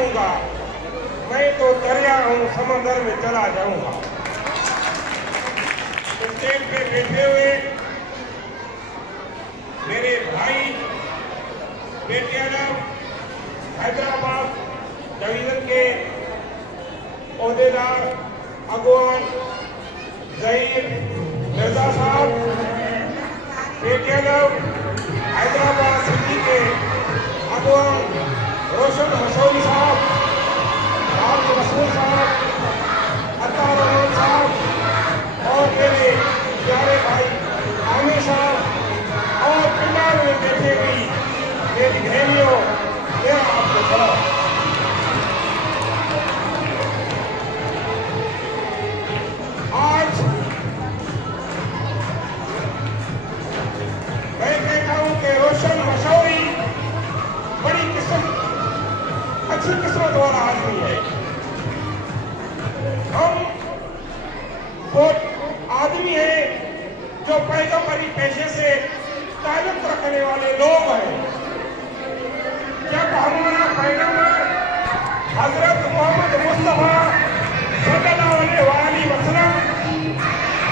जाऊंगा, मैं तो दरिया हूं, समंदर में चला जाऊंगा। स्टेज पे बैठे हुए मेरे भाई बेटियां, हैदराबाद डिवीजन के ओहदेदार अगवान जहीर मिर्जा साहब, बेटियां हैदराबाद सिटी के अगवान रोशन मशहूरी साहब, राज रसूल साहब, अता रहमान साहब और मेरे प्यारे भाई आमिर साहब और पिंडार में बैठे हुई मेरी बहनियों, मेरा आपको सलाम। आज मैं कहता हूं कि रोशन मशहूरी बड़ी अच्छी किस्मत वाला आदमी है। हम वो आदमी है जो पैगंबरी पेशे से ताल्लुक रखने वाले लोग हैं। जब हमारा पैगंबर हजरत मोहम्मद मुस्तफा सल्लल्लाहु अलैहि वसल्लम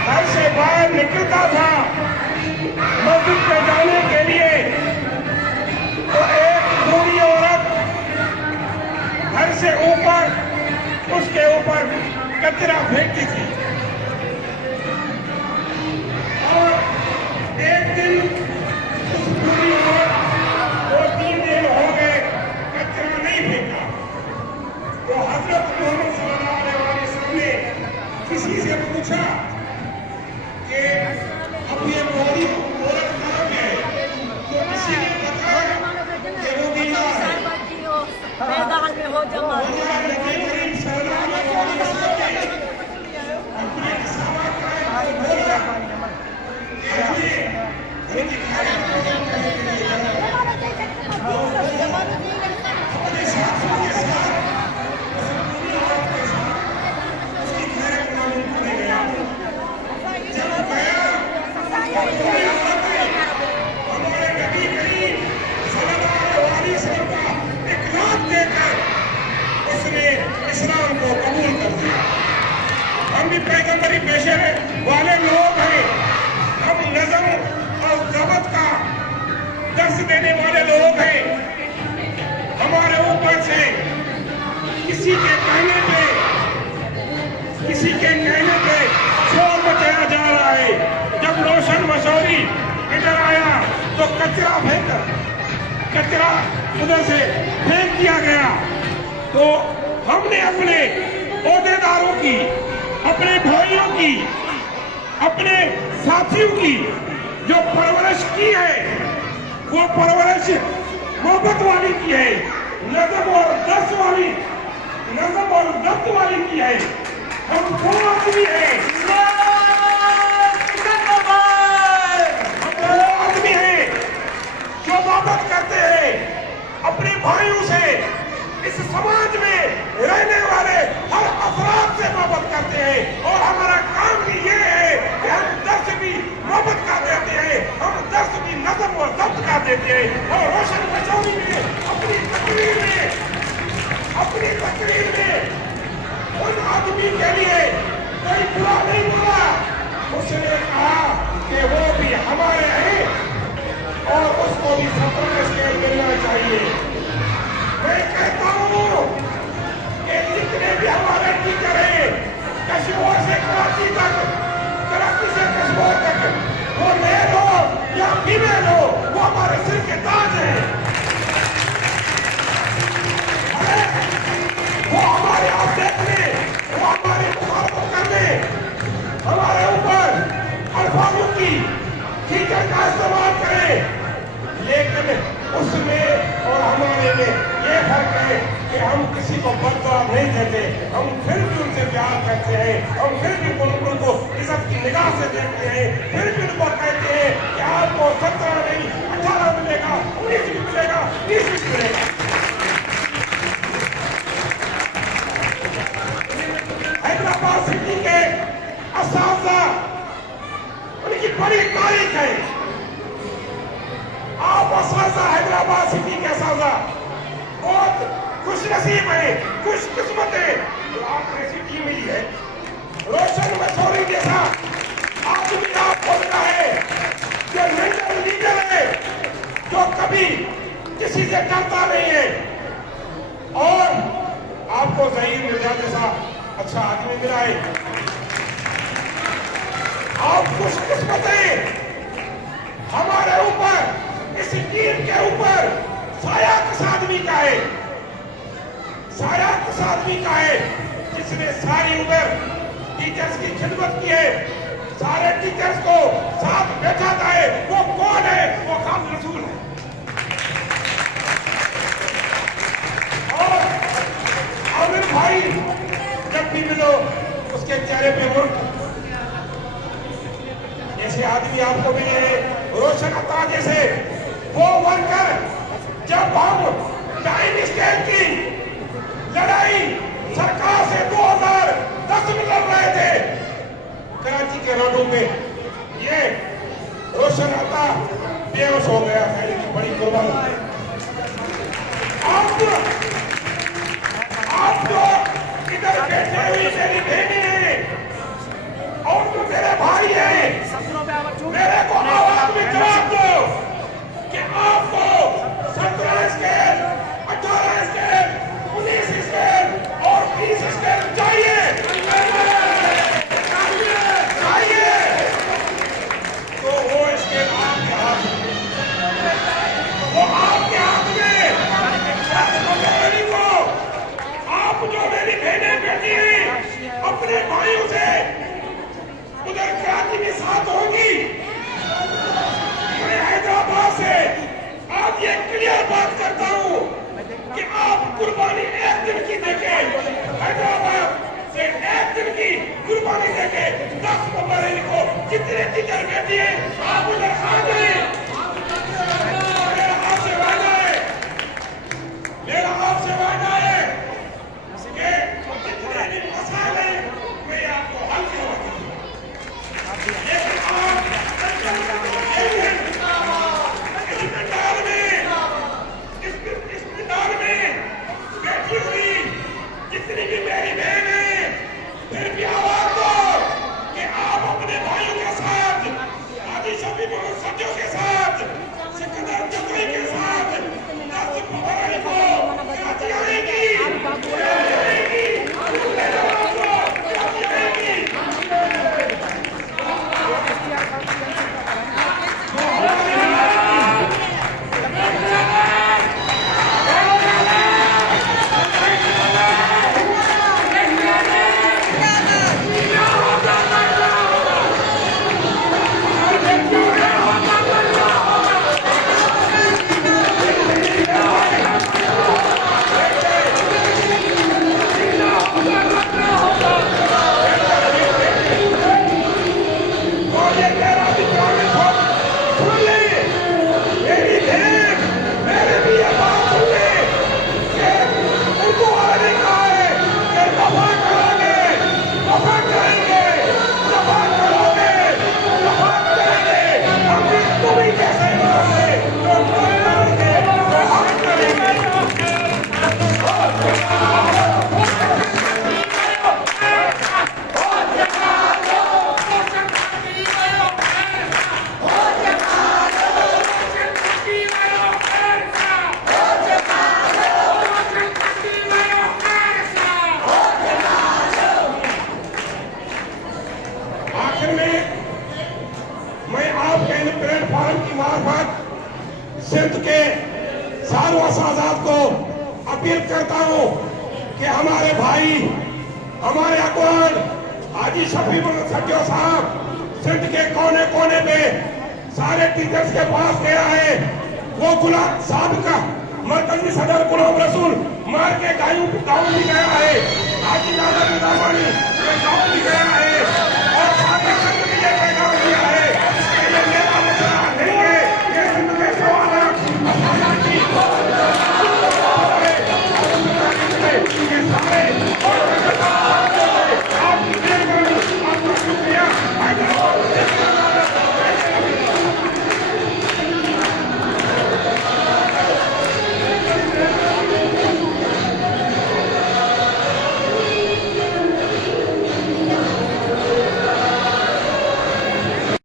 घर से बाहर निकलता था मस्जिद पे जाने के लिए, तो एक बूढ़ी औरत घर से ऊपर उसके ऊपर कचरा फेंकती थी। और एक दिन उस बूढ़ी औरत 2-3 दिन हो गए कचरा नहीं फेंका, तो हजरत मोहम्मद सल्लल्लाहु अलैहि वसल्लम ने किसी से पूछा कि अब ये बूढ़ी औरत कहाँ है, तो किसी ने बताया कि वो बीमार है। मैदान में हो जमा पैगंबरी पेशे वाले लोग हैं, हम नज़म और ज़बत का दर्स देने वाले लोग हैं। हमारे ऊपर से किसी के कहने पे शोर मचाया जा रहा है। जब रोशन मशहूरी इधर आया तो कचरा उधर से फेंक दिया गया। तो हमने अपने ओहदेदारों की, अपने भाइयों की, अपने साथियों की जो परवरिश की है, वो परवरिश मोहब्बत वाली की है, नज़म और दस्त वाली की है। हम वो आदमी हैं, जो मोहब्बत करते हैं अपने भाइयों से, इस समाज में रहने वाले हर अफराद से मोहब्बत करते हैं। और हमारा काम भी ये है कि हम दर्स भी मोहब्बत का देते हैं, हम दर्स भी नज़म और ज़ब्त का देते हैं। और रोशन मशहूरी ने अपनी तकरीर में उन आदमी के लिए कोई बुरा नहीं बोला, उसने कहा कि वो भी हमारे हैं और उसको भी सफर स्केल मिलना चाहिए। मैं कहता हूँ कि जितने भी हमारे टीचर हैं, कश्मीर से कराची तक, कराची से कश्मीर तक, वो मेल हो या फीमेल हो, वो हमारे सिर के ताज हैं। वो हमारे आप देखने, वो हमारे मुखालफत करने, हमारे ऊपर अल्फाजों की टीचर का इस्तेमाल करें, लेकिन उसमें और हमारे में ये फर्क है कि हम किसी को बदला नहीं देते, हम फिर भी उनसे प्यार करते हैं, हम फिर भी उनको इज्जत की निगाह से देखते हैं, फिर भी उनको कहते हैं कि आपको 17 नहीं 18 मिलेगा, 19 भी मिलेगा, 20 भी मिलेगा। हैदराबाद सिटी के असातिज़ा, उनकी बड़ी तारीख है। आप असातिज़ा, हैदराबाद सिटी के असातिज़ा बहुत खुश नसीब है, खुशकिस्मत है तो आपको ऐसी टीम मिली है। रोशन मसूरी जैसा आदमी आपको मिला है, जो मेंटल लीडर है, जो कभी किसी से डरता नहीं है, और आपको जहीर मिर्जा जैसा अच्छा आदमी मिला है। आप खुशकिस्मत हैं, हमारे ऊपर, इस टीम के ऊपर साया किस आदमी का है, साया किस आदमी का है जिसने सारी उम्र टीचर्स की खिदमत की है, सारे टीचर्स को साथ बैठाता है। वो कौन है? वो खालिद रसूल है। और आमिर भाई जब भी मिलो उसके चेहरे पे मुल्क ऐसे आदमी आपको मिले, रोशन अता जैसे वो वर्कर, जब हम टाइम स्केल की लड़ाई सरकार से 2010 में लड़ रहे थे कराची के रोडों पे, ये रोशन अता बेहोश हो गया था। इनकी बड़ी कुर्बानी। आप जो इधर बैठे हुई मेरी बहनें हैं और जो मेरे भाई हैं, मेरे को आवाज में जवाब दो कि आपको 17 स्केल, 18 स्केल, 19 स्केल और 20 स्केल चाहिए? चाहिए तो वो स्केल आपके हाथ में, वो आपके हाथ में। आप जो मेरी बहनें बेटी हैं अपने भाइयों से उधर कराची में साथ होगी। मैं हैदराबाद से आज ये क्लियर बात करता हूँ कि आप कुर्बानी एक दिन की देके, हैदराबाद से एक दिन की कुर्बानी देके 10 फरवरी को जितने टीचर बैठी है आप उधर आ जाए। मेरा आपसे वादा है, मेरा आपसे वादा है कि जितने भी मसाले मैं आपको हल करवाऊंगा। लेकिन आप इस पंडाल में बैठी हुई जितनी भी मेरी बहन है, फिर भी आवाज दो कि आप अपने भाइयों के साथ, हाजी शफी मोहम्मद सज्जो के साथ, सिकंदर चौधरी के साथ 10 फरवरी को कराची आएगी। सिंध के सारों असादात को अपील करता हूं कि हमारे भाई, हमारे अकबर हाजी शफी मोहम्मद सज्जो साहब सिंध के कोने कोने में सारे टीचर्स के पास गया है। वो गुलाम साहब का मरकजी सदर गुलाम रसूल मार के गाँव भी गया है, हाजी नादर निजामानी के गाँव भी गया है और सारे संघ भी ये